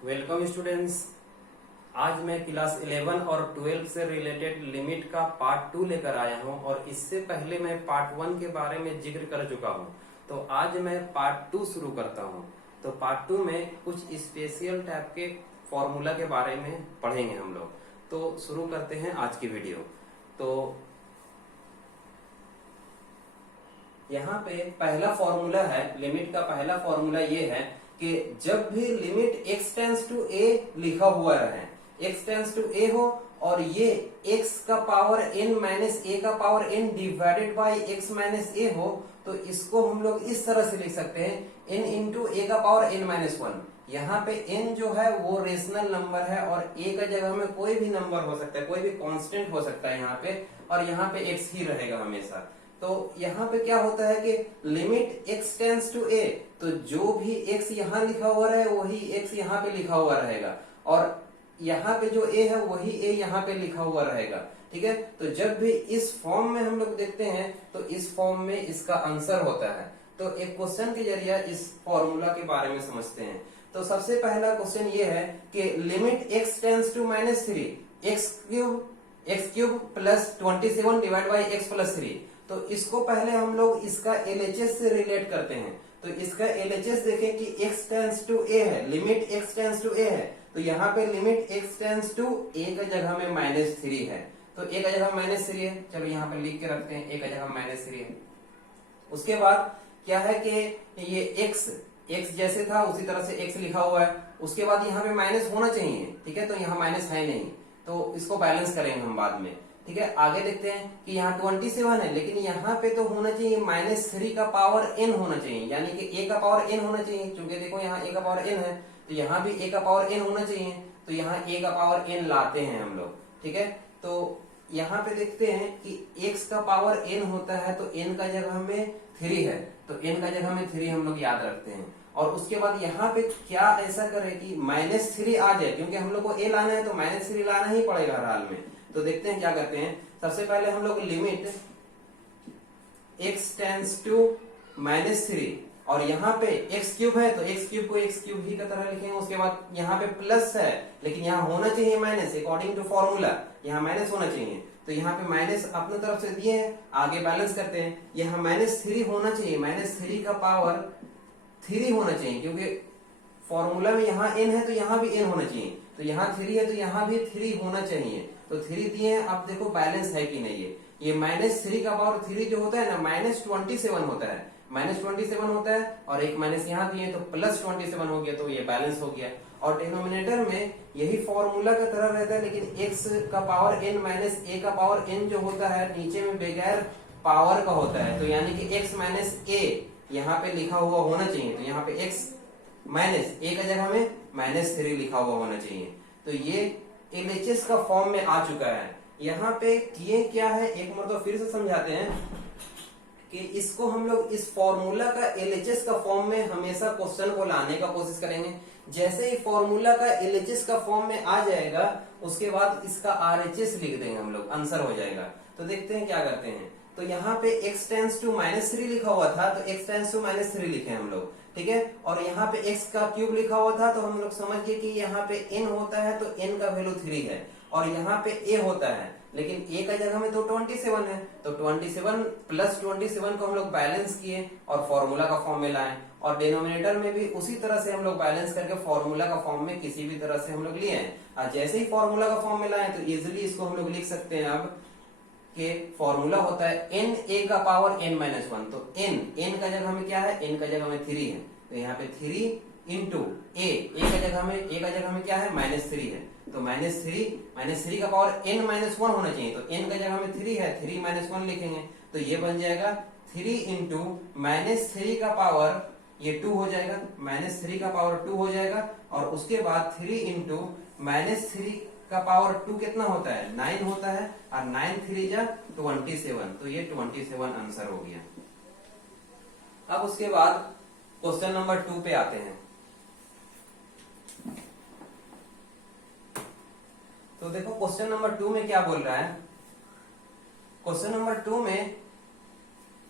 Welcome students. आज मैं class 11 और 12 से रिलेटेड लिमिट का पार्ट 2 लेकर आया हूं और इससे पहले मैं पार्ट 1 के बारे में जिक्र कर चुका हूं। तो आज मैं पार्ट 2 शुरू करता हूं। तो पार्ट 2 में कुछ स्पेशल टाइप के फॉर्मूला के बारे में पढ़ेंगे हम लोग। तो शुरू करते हैं आज की वीडियो। तो यहाँ पे पहला फॉर्मूला है, लिमिट का पहला फॉर्मूला ये है कि जब भी limit x tends to a लिखा हुआ रहे, x टेंस टू a हो और ये x का पावर n माइनस a का power n divided by x minus a हो, तो इसको हम लोग इस तरह से लिख सकते हैं n इंटू a का पावर n माइनस 1। यहाँ पे n जो है वो रेशनल नंबर है और a का जगह में कोई भी नंबर हो सकता है, कोई भी कांस्टेंट हो सकता है यहाँ पे, और यहाँ पे x ही रहेगा हमेशा। तो यहाँ पे क्या होता है कि limit x tends to a, तो जो भी x यहाँ लिखा हुआ रहे वही x यहाँ पे लिखा हुआ रहेगा, और यहाँ पे जो a है वही a यहाँ पे लिखा हुआ रहेगा। ठीक है, तो जब भी इस फॉर्म में हम लोग देखते हैं तो इस फॉर्म में इसका आंसर होता है। तो एक क्वेश्चन के जरिए इस फॉर्मूला के बारे में समझते हैं। तो सबसे पहला क्वेश्चन ये है कि limit x tends to minus 3 x cube plus 27 divide by x plus 3। तो इसको पहले हम लोग इसका LHS से रिलेट करते हैं। तो इसका LHS देखें कि x टेंस टू a है, limit x tends to a है, तो यहाँ पे limit x tends to a का जगह में माइनस 3 है, तो a का जगह माइनस 3 है। चलो यहाँ पे लिख के रखते हैं, a का जगह माइनस 3 है। उसके बाद क्या है कि ये x जैसे था उसी तरह से x लिखा हुआ है। उसके बाद यहाँ पे माइनस होना चाहिए, ठीक है, तो यहाँ माइनस है नहीं, तो इसको बैलेंस करेंगे हम बाद में। ठीक है, आगे देखते हैं कि यहाँ 27 है, लेकिन यहाँ पे तो होना चाहिए माइनस 3 का पावर n होना चाहिए, यानी कि a का पावर n होना चाहिए। क्योंकि देखो यहाँ a का पावर n है, तो यहाँ भी a का पावर n होना चाहिए, तो यहाँ a का पावर n लाते हैं हम लोग। ठीक है, तो यहाँ पे देखते हैं कि x का पावर n होता है, तो n का जगह में 3 है, तो n का जगह में 3 हम लोग याद रखते हैं। और उसके बाद यहाँ पे क्या ऐसा करे कि माइनस 3 आ जाए, क्योंकि हम लोग को a लाना है तो माइनस 3 लाना ही पड़ेगा हर हाल में। तो देखते हैं क्या करते हैं। सबसे पहले हम लोग limit x tends to minus 3, और यहाँ पे x क्यूब है तो x क्यूब को x क्यूब ही का तरह लिखेंगे। उसके बाद यहाँ पे प्लस है, लेकिन यहाँ होना चाहिए माइनस, अकॉर्डिंग टू फॉर्मूला यहाँ माइनस होना चाहिए, तो यहाँ पे माइनस अपने तरफ से दिए हैं, आगे बैलेंस करते हैं। यहाँ माइनस 3 होना चाहिए, माइनस 3 का पावर 3 होना चाहिए, क्योंकि फॉर्मूला में यहाँ n है तो यहाँ भी n होना चाहिए, तो यहाँ 3 है तो यहाँ भी 3 होना चाहिए, तो 3 दिए हैं। अब देखो बैलेंस है कि नहीं, ये माइनस 3 का पावर 3 जो होता है ना माइनस 27 होता है, माइनस 27 होता है, और एक माइनस यहाँ दिए तो प्लस 27 हो गया, तो ये बैलेंस हो गया। और डिनोमिनेटर में यही फॉर्मूला का तरह रहता है, लेकिन x का पावर n माइनस a का पावर n जो होता है नीचे में बगैर पावर का होता है, तो यानी कि x माइनस a यहाँ पे लिखा हुआ होना चाहिए, तो यहाँ पे x माइनस a का जगह में माइनस 3 लिखा हुआ होना चाहिए। तो ये LHS का फॉर्म में आ चुका है। यहाँ पे किए क्या है, एक मरतबा फिर से समझाते हैं कि इसको हम लोग इस फॉर्मूला का LHS का फॉर्म में हमेशा क्वेश्चन को लाने का कोशिश करेंगे। जैसे ही फॉर्मूला का LHS का फॉर्म में आ जाएगा, उसके बाद इसका RHS लिख देंगे हम लोग, आंसर हो जाएगा। तो देखते हैं क्या करते हैं। तो यहाँ पे x टेंस टू माइनस 3 लिखा हुआ था, तो x टेंस टू माइनस 3 लिखे हम लोग, ठीक है। और यहाँ पे x का क्यूब लिखा हुआ था, तो हम लोग समझ गए कि यहाँ पे n होता है, तो n का वैल्यू 3 है, और यहाँ पे a होता है, लेकिन a का जगह में तो 27 है, तो 27 प्लस 27 को हम लोग बैलेंस किए और फॉर्मूला का फॉर्म में लाए, और डिनोमिनेटर में भी उसी तरह से हम लोग बैलेंस करके फॉर्मूला का फॉर्म में किसी भी तरह से हम लोग लिए हैं। जैसे ही फॉर्मूला का फॉर्म में लाए तो इजिली इसको हम लोग लिख सकते हैं अब कि फॉर्मूला होता है n a का पावर n माइनस 1, तो n का जगह में क्या है, n का जगह में 3 है, तो यहाँ पे 3 इंटू a का जगह में क्या है, माइनस 3 है, तो माइनस 3 का पावर n माइनस 1 होना चाहिए, तो n का जगह में 3 है, 3 माइनस 1 लिखेंगे, तो ये बन जाएगा 3 इंटू माइनस 3 का पावर ये 2 हो जाएगा, माइनस 3 का पावर 2 हो जाएगा, और उसके बाद 3 इंटू माइनस 3 का पावर 2 कितना होता है, 9 होता है, और 9 3 जा 27, तो ये 27 आंसर हो गया। अब उसके बाद क्वेश्चन नंबर 2 पे आते हैं। तो देखो क्वेश्चन नंबर 2 में क्या बोल रहा है। क्वेश्चन नंबर 2 में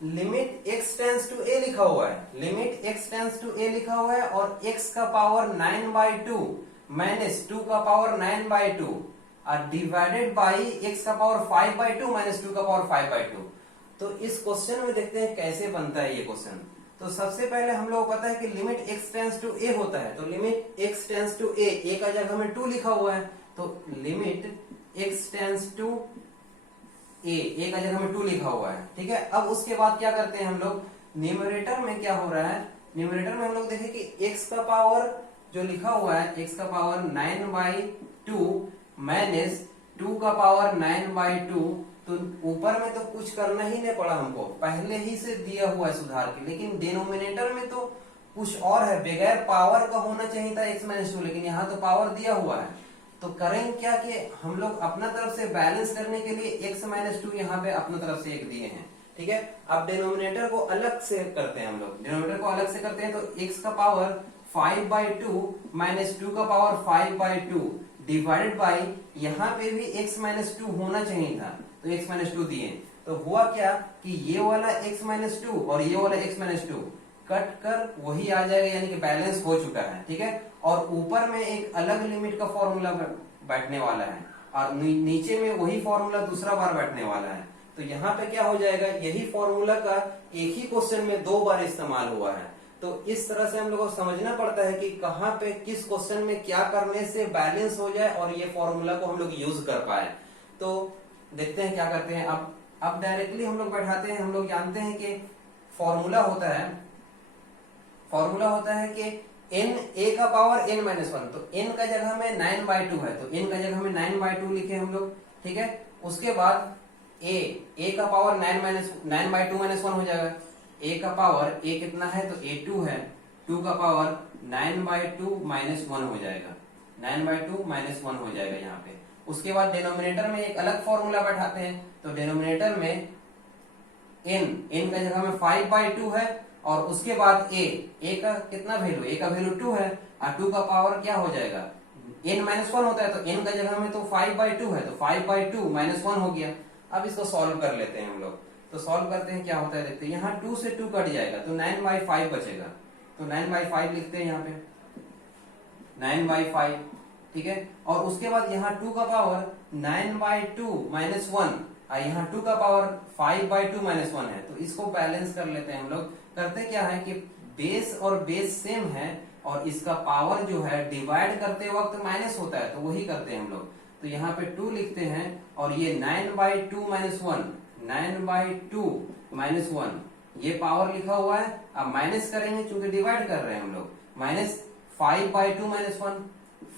limit x tends to a लिखा हुआ है, limit x tends to a लिखा हुआ है, और x का पावर 9/2 माइनस 2 का पावर 9/2 और डिवाइडेड बाई x का पावर 5/2 माइनस 2 का पावर 5/2। तो इस क्वेश्चन में देखते हैं कैसे बनता है ये क्वेश्चन। तो सबसे पहले हम लोग को पता है कि limit x tends to a होता है, तो limit x tends to a का जगह में 2 लिखा हुआ है, तो limit x tends to a का जगह में 2 लिखा हुआ है, ठीक है। अब उसके बाद क्या करते हैं हम लोग, न्यूमरेटर में क्या हो रहा है, न्यूमरेटर में हम लोग देखें कि x का पावर जो लिखा हुआ है, x का पावर 9/2 माइनस 2 का पावर 9/2, तो ऊपर में तो कुछ करना ही नहीं पड़ा हमको, पहले ही से दिया हुआ है सुधार के, लेकिन डिनोमिनेटर में तो कुछ और है, बगैर पावर का होना चाहिए था x-2, लेकिन यहाँ तो पावर दिया हुआ है। तो करेंगे क्या कि हम लोग अपना तरफ से बैलेंस करने के लिए x-2 यहाँ पे अपना तरफ से एक दिए हैं, ठीक है। अब डिनोमिनेटर को अलग से करते हैं हम लोग, डिनोमिनेटर को अलग से करते हैं, तो x का पावर 5/2 माइनस 2 का पावर 5/2 डिवाइडेड बाई, यहाँ पे भी x-2 होना चाहिए था, तो x-2 दिए। तो हुआ क्या कि ये वाला x-2 और ये वाला x-2 कट कर वही आ जाएगा, यानी कि बैलेंस हो चुका है, ठीक है। और ऊपर में एक अलग लिमिट का फॉर्मूला बैठने वाला है, और नीचे में वही फॉर्मूला दूसरा बार बैठने वाला है। तो यहाँ पे क्या हो जाएगा, यही फॉर्मूला का एक ही क्वेश्चन में 2 बार इस्तेमाल हुआ है। तो इस तरह से हम लोग को समझना पड़ता है कि कहाँ पे किस क्वेश्चन में क्या करने से बैलेंस हो जाए और ये फॉर्मूला को हम लोग यूज कर पाए। तो देखते हैं क्या करते हैं। अब डायरेक्टली हम लोग बैठाते हैं। हम लोग जानते हैं कि फॉर्मूला होता है कि n a का पावर n-1, तो n का जगह में 9/2 है, तो n का जगह में 9/2 लिखे हम लोग, ठीक है। उसके बाद a का पावर 9/2 - 1 हो जाएगा। a का पावर a कितना है, तो a 2 है, 2 का पावर 9/2 - 1 हो जाएगा, 9/2 - 1 हो जाएगा यहाँ पे। उसके बाद डिनोमिनेटर में एक अलग फॉर्मूला बैठाते हैं, तो डिनोमिनेटर में n का जगह में 5/2 है, और उसके बाद a का कितना वैल्यू, a का वैल्यू 2 है, और 2 का पावर क्या हो जाएगा, n-1 होता है, तो n का जगह में तो 5/2 है, तो 5/2 - 1 हो गया। अब इसको सॉल्व कर लेते हैं हम लोग। तो सॉल्व करते हैं, क्या होता है देखते हैं। यहाँ 2 से 2 कट जाएगा, तो 9/5 बचेगा, तो 9/5 लिखते हैं यहाँ पे, 9/5, ठीक है। और उसके बाद यहाँ 2 का पावर 9/2 - 1, और यहाँ 2 का पावर 5/2 - 1 है, तो इसको बैलेंस कर लेते हैं हम लोग। करते क्या है कि बेस और बेस सेम है, और इसका पावर जो है डिवाइड करते वक्त माइनस होता है, तो वही करते हैं हम लोग। तो यहाँ पे 2 लिखते हैं, और ये 9/2 - 1, 9/2 - 1, ये पावर लिखा हुआ है। अब माइनस करेंगे, चूंकि डिवाइड कर रहे हैं हम लोग, माइनस 5/2 - 1,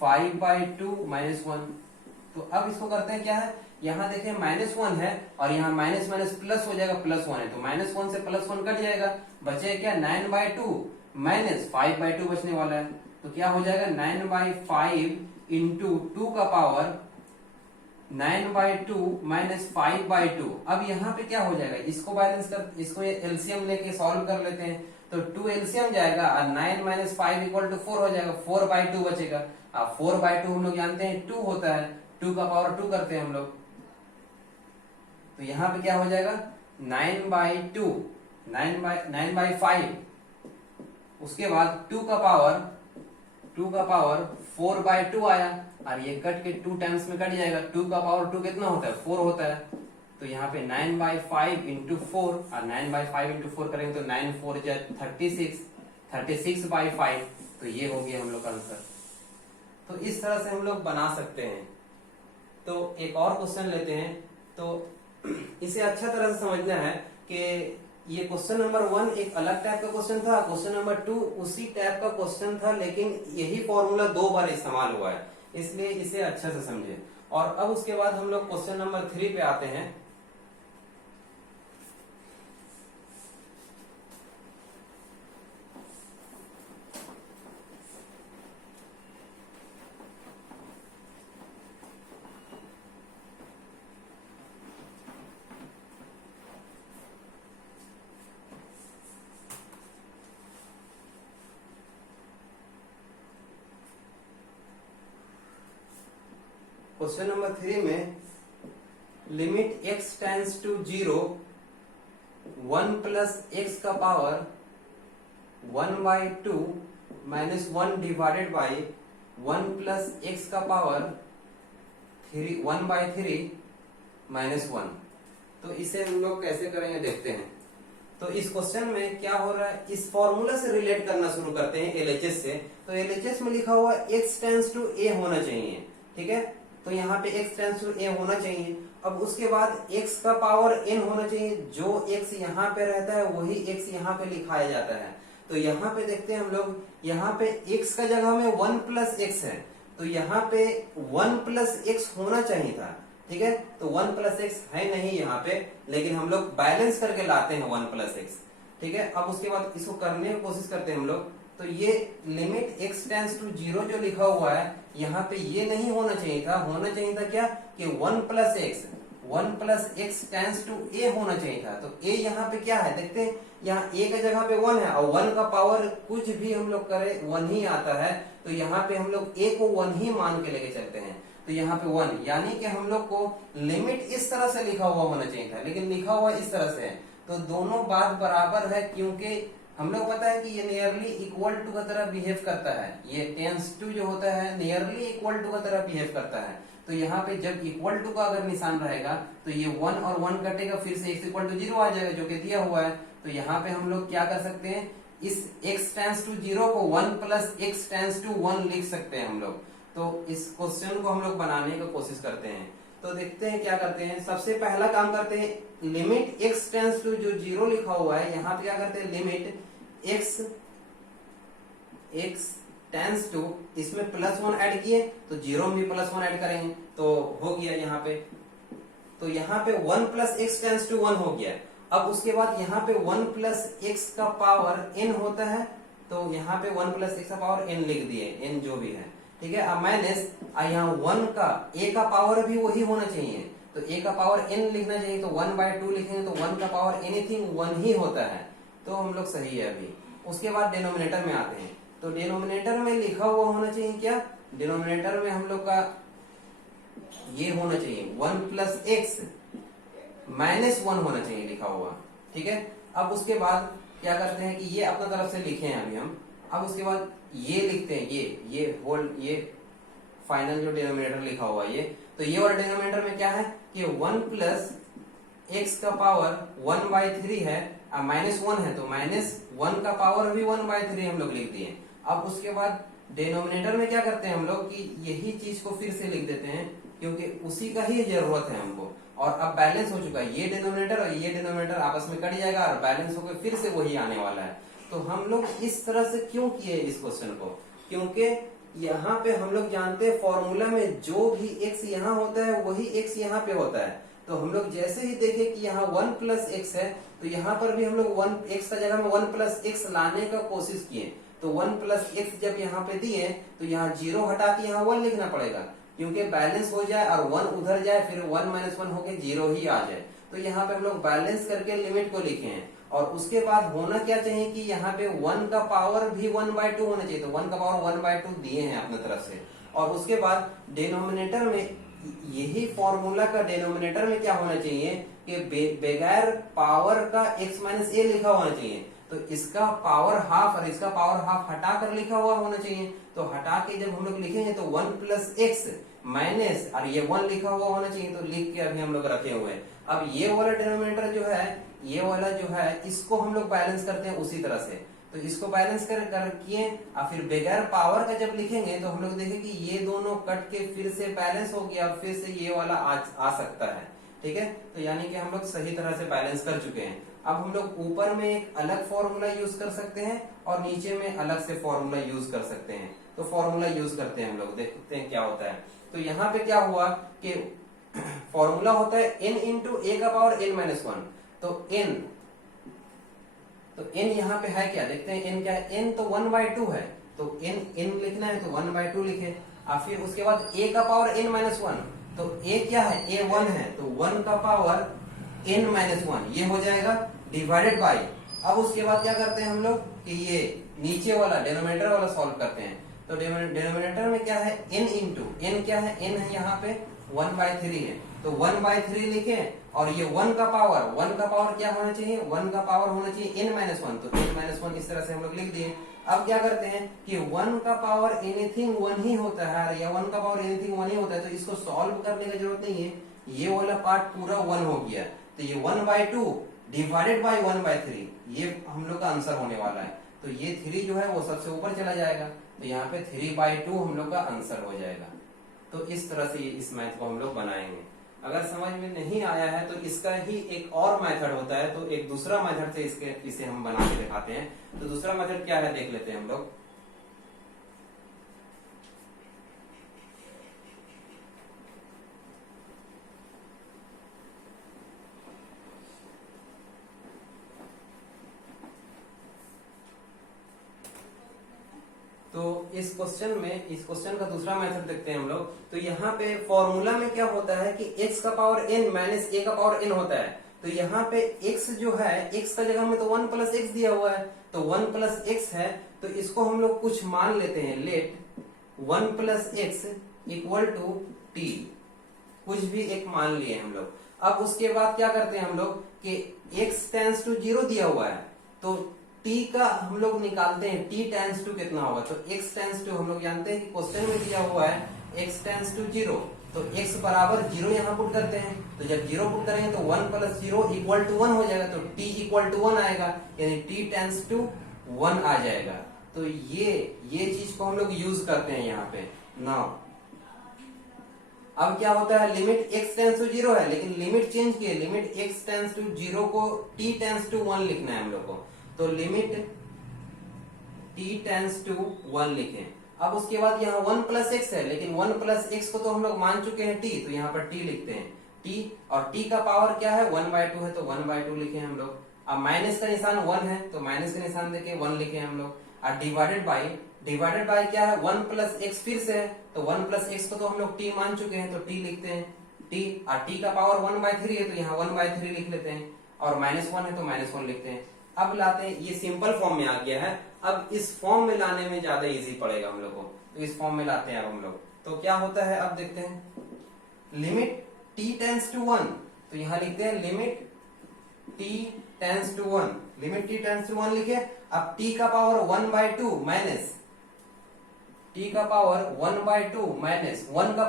5/2 - 1। तो अब इसको करते हैं क्या है, यहाँ देखें -1 है, और यहाँ माइनस माइनस प्लस हो जाएगा, +1 है, तो -1 से +1 कट जाएगा, बचे क्या 9/2 माइनस 5/2 बचने वाला है। तो क्या हो जाएगा 9/5 इंटू 2 का पावर 9/2 माइनस 5/2। अब यहाँ पे क्या हो जाएगा, इसको बैलेंस कर, इसको एलसीएम लेके सॉल्व कर लेते हैं। तो 2 एलसीएम जाएगा, और 9 - 5 = 4 हो जाएगा, 4/2 बचेगा। अब 4/2 हम लोग जानते हैं 2 होता है, 2 का पावर 2 करते हैं हम लोग। तो यहाँ पे क्या हो जाएगा 9/2, 9/5, उसके बाद 2 का पावर 4/2 आया, और ये कट के 2 टाइम्स में कट जाएगा। 2 का पावर 2 कितना होता है, 4 होता है। तो यहाँ पे 9/5 इंटू 4, और 9/5 इंटू 4 करेंगे तो 9 4 जा 36, 36/5। तो ये हो गया हम लोग का आंसर। तो इस तरह से हम लोग बना सकते हैं। तो एक और क्वेश्चन लेते हैं। तो इसे अच्छा तरह से समझना है कि ये क्वेश्चन नंबर 1 एक अलग टाइप का क्वेश्चन था, क्वेश्चन नंबर 2 उसी टाइप का क्वेश्चन था, लेकिन यही फॉर्मूला 2 बार इस्तेमाल हुआ है, इसलिए इसे अच्छा से समझे। और अब उसके बाद हम लोग क्वेश्चन नंबर 3 पे आते हैं। क्वेश्चन नंबर 3 में limit x tends to 0, 1 plus x का power 1/2 - 1 divided by 1 plus x का पावर 1/3 माइनस 1। तो इसे हम लोग कैसे करेंगे देखते हैं। तो इस क्वेश्चन में क्या हो रहा है, इस फॉर्मूला से रिलेट करना शुरू करते हैं एलएचएस से। तो एलएचएस में लिखा हुआ x टेंड्स टू a होना चाहिए, ठीक है। तो यहाँ पे x टेंड्स टू a होना चाहिए। अब उसके बाद x का पावर n होना चाहिए, जो x यहाँ पे रहता है वही x यहाँ पे लिखाया जाता है। तो यहाँ पे देखते हैं हम लोग, यहाँ पे x का जगह में 1 प्लस एक्स है, तो यहाँ पे 1 प्लस एक्स होना चाहिए था, ठीक है। तो 1 प्लस एक्स है नहीं यहाँ पे, लेकिन हम लोग बैलेंस करके लाते हैं 1 प्लस एक्स, ठीक है। अब उसके बाद इसको करने की कोशिश करते हैं हम लोग। तो ये लिमिट x टेंड्स टू 0 जो लिखा हुआ है, यहाँ पे ये नहीं होना चाहिए था। होना चाहिए था क्या कि 1 plus x tends to a होना चाहिए था। तो a यहाँ पे क्या है देखते हैं, यहाँ a का जगह पे 1 है और 1 का पावर कुछ भी हम लोग करें 1 ही आता है। तो यहाँ पे हम लोग a को 1 ही मान के लेके चलते हैं। तो यहाँ पे 1, यानी कि हम लोग को लिमिट इस तरह से लिखा हुआ होना चाहिए था, लेकिन लिखा हुआ इस तरह से है। तो दोनों बात बराबर है, क्योंकि हम लोग पता है कि ये नियरली इक्वल टू की तरह बिहेव करता है। ये टेंस टू जो होता है नियरली इक्वल टू की तरह बिहेव करता है। तो यहाँ पे जब इक्वल टू का अगर निशान रहेगा तो ये 1 और 1 कटेगा, फिर से x इक्वल टू 0 आ जाएगा जो कि दिया हुआ है। तो यहाँ पे हम लोग क्या कर सकते हैं, इस x टेंड्स टू 0 को 1 प्लस x टेंड्स टू 1 लिख सकते हैं हम लोग। तो इस क्वेश्चन को हम लोग बनाने की कोशिश करते हैं। तो देखते हैं क्या करते हैं। सबसे पहला काम करते हैं, लिमिट x टेंड्स टू जो 0 लिखा हुआ है, यहाँ पे क्या करते हैं, लिमिट x टेंड्स टू, इसमें +1 ऐड किए तो 0 में भी +1 ऐड करेंगे तो हो गया यहाँ पे। तो यहाँ पे 1 प्लस एक्स टेंड्स टू 1 हो गया। अब उसके बाद यहाँ पे 1 प्लस एक्स का पावर n होता है, तो यहाँ पे 1 प्लस एक्स का पावर n लिख दिए, n जो भी है, ठीक है। अब माइनस यहाँ 1 का a का पावर भी वही होना चाहिए, तो a का पावर n लिखना चाहिए। तो 1/2 लिखेंगे तो 1 का पावर एनीथिंग 1 ही होता है, तो हम लोग सही है अभी। उसके बाद डिनोमिनेटर में आते हैं। तो डिनोमिनेटर में लिखा हुआ होना चाहिए क्या, डिनोमिनेटर में हम लोग का ये होना चाहिए 1 प्लस एक्स माइनस 1 होना चाहिए लिखा हुआ, ठीक है। अब उसके बाद क्या करते हैं कि ये अपना तरफ से लिखे हैं अभी हम। अब उसके बाद ये लिखते हैं, ये होल, ये फाइनल जो डिनोमिनेटर लिखा हुआ है ये। तो ये वाला डिनोमिनेटर में क्या है कि 1 प्लस एक्स का पावर 1/3 है, अब -1 है तो -1 का पावर भी 1/3 हम लोग लिख दिए। अब उसके बाद डिनोमिनेटर में क्या करते हैं हम लोग कि यही चीज को फिर से लिख देते हैं, क्योंकि उसी का ही जरूरत है हमको। और अब बैलेंस हो चुका है, ये डिनोमिनेटर और ये डिनोमिनेटर आपस में कट जाएगा और बैलेंस होकर फिर से वही आने वाला है। तो हम लोग इस तरह से क्यों किए इस क्वेश्चन को, क्योंकि यहाँ पे हम लोग जानते हैं फॉर्मूला में जो भी x यहाँ होता है वही x यहाँ पे होता है। तो हम लोग जैसे ही देखे कि यहाँ 1 प्लस एक्स है, तो यहाँ पर भी हम लोग 1 एक्स का जगह में 1 प्लस एक्स लाने का कोशिश किए। तो 1 प्लस एक्स जब यहाँ पे दिए तो यहाँ 0 हटा के यहाँ 1 लिखना पड़ेगा, क्योंकि बैलेंस हो जाए और 1 उधर जाए, फिर 1 - 1 होके 0 ही आ जाए। तो यहाँ पे हम लोग बैलेंस करके लिमिट को लिखे हैं। और उसके बाद होना क्या चाहिए कि यहाँ पे 1 का पावर भी 1/2 होना चाहिए। तो 1 का पावर 1/2 दिए हैं अपने तरफ से। और उसके बाद डिनोमिनेटर में यही फॉर्मूला का डिनोमिनेटर में क्या होना चाहिए कि बगैर पावर का x - a लिखा होना चाहिए। तो इसका पावर हाफ और इसका पावर हाफ हटा कर लिखा हुआ होना चाहिए। तो हटा के जब हम लोग लिखेंगे तो 1 प्लस एक्स माइनस और ये 1 लिखा हुआ होना चाहिए, तो लिख के अभी हम लोग रखे हुए हैं। अब ये वाला डिनोमिनेटर जो है, ये वाला जो है, इसको हम लोग बैलेंस करते हैं उसी तरह से। तो इसको बैलेंस कर किए और फिर बगैर पावर का जब लिखेंगे तो हम लोग देखें कि ये दोनों कट के फिर से बैलेंस हो गया और फिर से ये वाला आ सकता है, ठीक है। तो यानी कि हम लोग सही तरह से बैलेंस कर चुके हैं। अब हम लोग ऊपर में एक अलग फॉर्मूला यूज कर सकते हैं और नीचे में अलग से फॉर्मूला यूज कर सकते हैं। तो फॉर्मूला यूज करते हैं हम लोग, देखते हैं क्या होता है। तो यहाँ पे क्या हुआ कि फॉर्मूला होता है n इंटू a का पावर n - 1। तो n यहाँ पे है क्या, देखते हैं n क्या है। n तो 1/2 है, तो n लिखना है तो 1/2 लिखे। और फिर उसके बाद a का पावर n - 1, तो a क्या है, a 1 है, तो 1 का पावर n - 1 ये हो जाएगा डिवाइडेड बाय। अब उसके बाद क्या करते हैं हम लोग कि ये नीचे वाला डिनोमिनेटर वाला सॉल्व करते हैं। तो डिनोमिनेटर में क्या है, n इंटू n क्या है, n है यहाँ पे 1/3 है, तो 1/3 लिखे। और ये 1 का पावर क्या होना चाहिए, 1 का पावर होना चाहिए n - 1, तो n - 1 इस तरह से हम लोग लिख दिए। अब क्या करते हैं कि 1 का पावर एनीथिंग 1 ही होता है, या 1 का पावर एनीथिंग 1 ही होता है, तो इसको सॉल्व करने की जरूरत नहीं है, ये वाला पार्ट पूरा 1 हो गया, तो ये 1/2 डिवाइडेड बाय 1/3 ये हम लोग का आंसर होने वाला है। तो ये 3 जो है वो सबसे ऊपर चला जाएगा, तो यहाँ पे 3/2 हम लोग का आंसर हो जाएगा। तो इस तरह से इस मैथ को हम लोग बनाएंगे। अगर समझ में नहीं आया है तो इसका ही एक और मेथड होता है, तो एक दूसरा मेथड से इसे हम बना के दिखाते हैं। तो दूसरा मेथड क्या है देख लेते हैं हम लोग। तो इस क्वेश्चन का दूसरा मेथड देखते हैं हम लोग। तो यहाँ पे फॉर्मूला में क्या होता है कि x का पावर n माइनस a का पावर n होता है। तो यहाँ पे x जो है, x का जगह में तो 1 प्लस एक्स दिया हुआ है, तो 1 प्लस एक्स है, तो इसको हम लोग कुछ मान लेते हैं, let 1 plus x equal to T, कुछ भी एक मान लिए हम लोग। अब उसके बाद क्या करते हैं हम लोग कि x टेंस टू 0 दिया हुआ है, तो t का हम लोग निकालते हैं, t टेंस टू कितना होगा, तो x टेंस टू हम लोग जानते हैं कि क्वेश्चन में दिया हुआ है x टेंस टू 0, तो x बराबर 0 यहाँ पुट करते हैं, तो जब 0 पुट करेंगे तो 1 प्लस 0 इक्वल टू 1 हो जाएगा, तो t इक्वल टू 1 आएगा, यानी t टेंस टू 1 आ जाएगा। तो ये चीज को हम लोग यूज करते हैं यहाँ पे ना। अब क्या होता है, लिमिट x टेंस टू 0 है, लेकिन लिमिट चेंज किए, लिमिट x टेंस टू 0 को t टेंस टू 1 लिखना है हम लोग को, तो लिमिट t टेंस टू 1 लिखें। अब उसके बाद यहाँ 1 प्लस एक्स है, लेकिन 1 प्लस एक्स को तो हम लोग मान चुके हैं t, तो यहाँ पर t लिखते हैं t, और t का पावर क्या है 1/2 है, तो 1/2 लिखे हम लोग। अब माइनस का निशान 1 है, तो माइनस का निशान देके 1 लिखे हम लोग। और डिवाइडेड बाय क्या है 1 प्लस एक्स फिर से है, तो 1 प्लस एक्स को तो हम लोग t मान चुके हैं, तो t लिखते हैं t, और t का पावर 1/3 है, तो यहाँ 1/3 लिख लेते हैं, और -1 है तो -1 लिखते हैं। अब लाते हैं, ये सिंपल फॉर्म में आ गया है, अब इस फॉर्म में लाने में ज्यादा इजी पड़ेगा हम लोग को, तो इस फॉर्म में लाते हैं अब हम लोग। तो क्या होता है अब देखते हैं, लिमिट t टेंस टू 1, तो यहाँ लिखते हैं limit t tends to 1, limit t tends to 1 लिखे। अब t का पावर 1/2 माइनस t का पावर 1/2 माइनस 1 का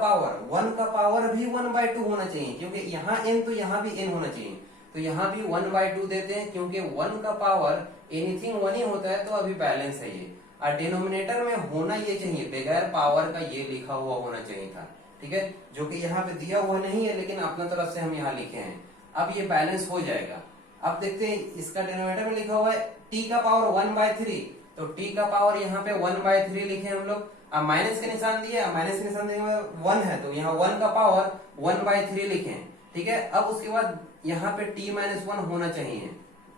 पावर भी 1/2 होना चाहिए, क्योंकि यहाँ n तो यहाँ भी n होना चाहिए, तो यहाँ भी 1/2 देते हैं, क्योंकि 1 का पावर एनीथिंग 1 ही होता है, तो अभी बैलेंस है ये। और डिनोमिनेटर में होना ये चाहिए, बगैर पावर का ये लिखा हुआ होना चाहिए था, ठीक है, जो कि यहाँ पे दिया हुआ नहीं है, लेकिन अपना तरफ से हम यहाँ लिखे हैं। अब ये बैलेंस हो जाएगा। अब देखते हैं, इसका डिनोमिनेटर में लिखा हुआ है t का पावर 1/3, तो t का पावर यहाँ पे 1/3 लिखे हम लोग। अब माइनस के निशान दिए, माइनस के निशान देने 1 है, तो यहाँ 1 का पावर 1/3 लिखे, ठीक है। अब उसके बाद यहाँ पे t-1 होना चाहिए,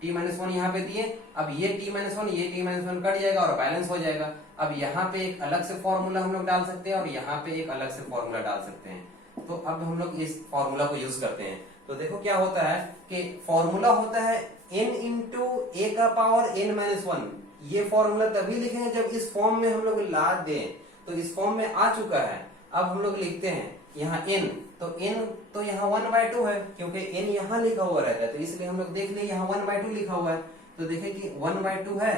t-1 यहाँ पे दिए। अब ये t-1 ये t-1 कट जाएगा और बैलेंस हो जाएगा। अब यहाँ पे एक अलग से फॉर्मूला हम लोग डाल सकते हैं, और यहाँ पे एक अलग से फॉर्मूला डाल सकते हैं। तो अब हम लोग इस फॉर्मूला को यूज करते हैं। तो देखो क्या होता है कि फॉर्मूला होता है n इंटू a का पावर n-1। ये फॉर्मूला तभी लिखेंगे जब इस फॉर्म में हम लोग ला दें, तो इस फॉर्म में आ चुका है। अब हम लोग लिखते हैं यहाँ n, तो n तो यहाँ 1/2 है, क्योंकि n यहाँ लिखा हुआ रहता है, तो इसलिए हम लोग देख लिए यहाँ 1/2 लिखा हुआ है, तो देखें कि 1/2 है,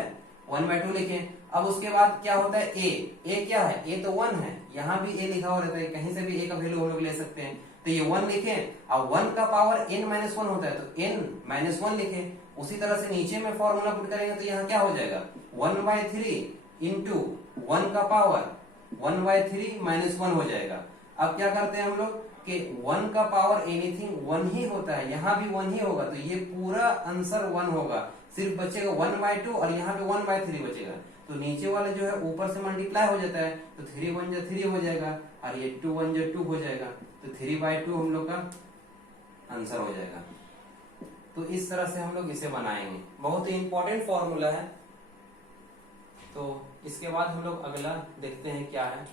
1/2 लिखें। अब उसके बाद क्या होता है a क्या है, a तो 1 है, यहाँ भी a लिखा हुआ रहता है, कहीं से भी a का वैल्यू हम लोग ले सकते हैं, तो ये 1 लिखें। अब 1 का पावर n-1 होता है, तो n-1 लिखें। उसी तरह से नीचे में फॉर्मूला पुट करेंगे, तो यहाँ क्या हो जाएगा 1/3 इंटू 1 का पावर 1/3 -1 हो जाएगा। अब क्या करते हैं हम लोग कि 1 का पावर एनीथिंग 1 ही होता है, यहाँ भी 1 ही होगा, तो ये पूरा आंसर 1 होगा, सिर्फ बचेगा 1/2 और यहाँ पे 1/3 बचेगा। तो नीचे वाले जो है ऊपर से मल्टीप्लाई हो जाता है, तो 3 1 जा 3 हो जाएगा, और ये 2 1 जा 2 हो जाएगा, तो 3/2 हम लोग का आंसर हो जाएगा। तो इस तरह से हम लोग इसे बनाएंगे, बहुत ही इंपॉर्टेंट फॉर्मूला है। तो इसके बाद हम लोग अगला देखते हैं क्या है।